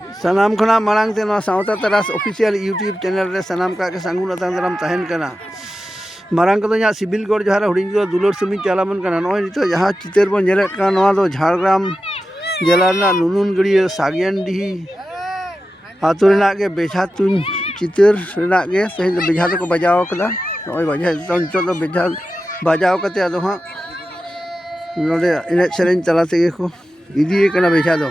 सानाम खना मांग ते सावता तरास ऑफिशियल यूट्यूब चैनल रे सानाम का के सांगुन अतांग दाराम तहन कना मारंग को या सिविल कोड जहां हुडिंग दो दुलर समी चालामन कना नय नितो जहां चितर बन जेले का नवा दो झारग्राम जिला ना नुनुन गड़िया सागियानडी आतु रेना के बेझा तुन चितर रेना के तेज बेझा तो को बजाव कदा नय बजा तो नितो तो बेझा बजाव कते अदो हां नोडे इने सेरेन तला तेगे को इदी कना बेझा दो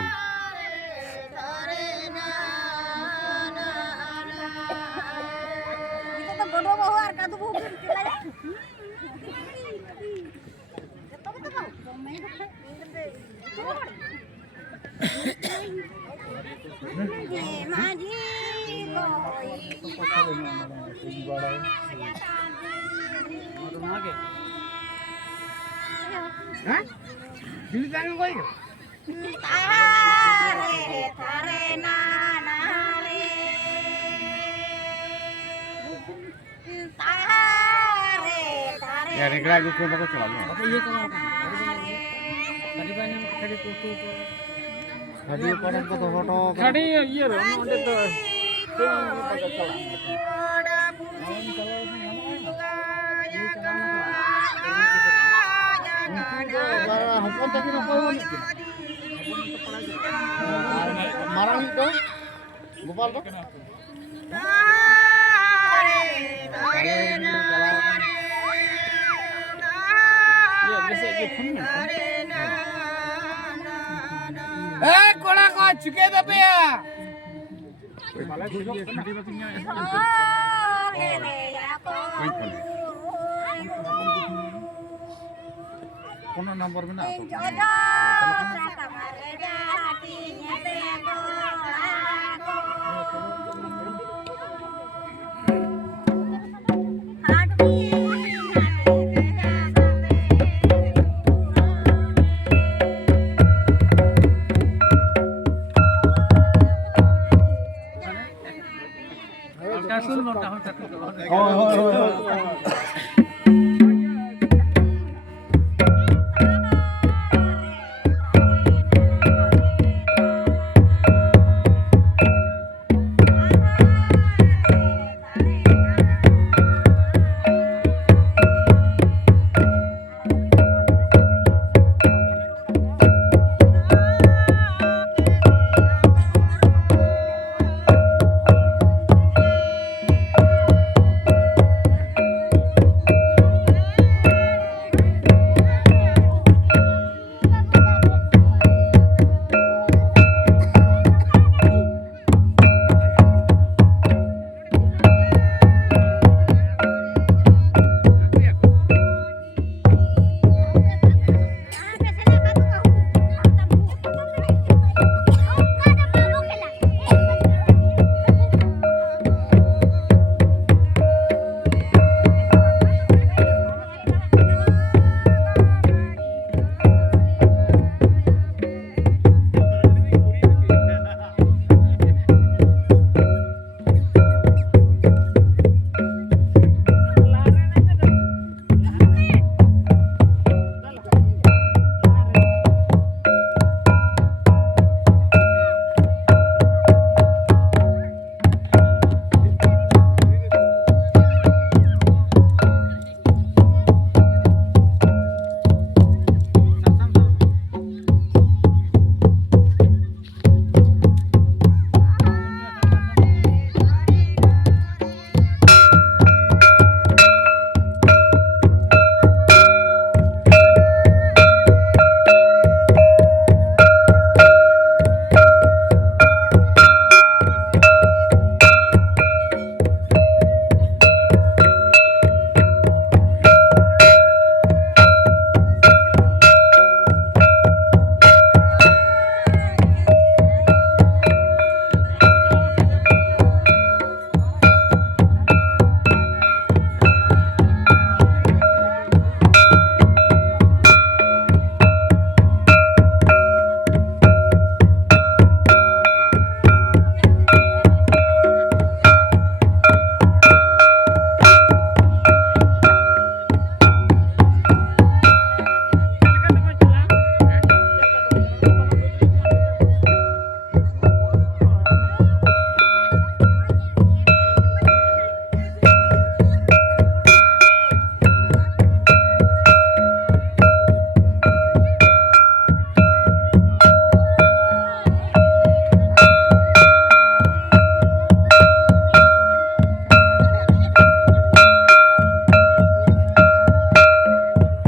Ya regla gue coba kok coba. Iya kalau tadi banyak tadi foto tadi orang foto tadi iya loh ada tuh marang itu Gopal tuh कोड़ा को चुके दबे कौन नंबर में ना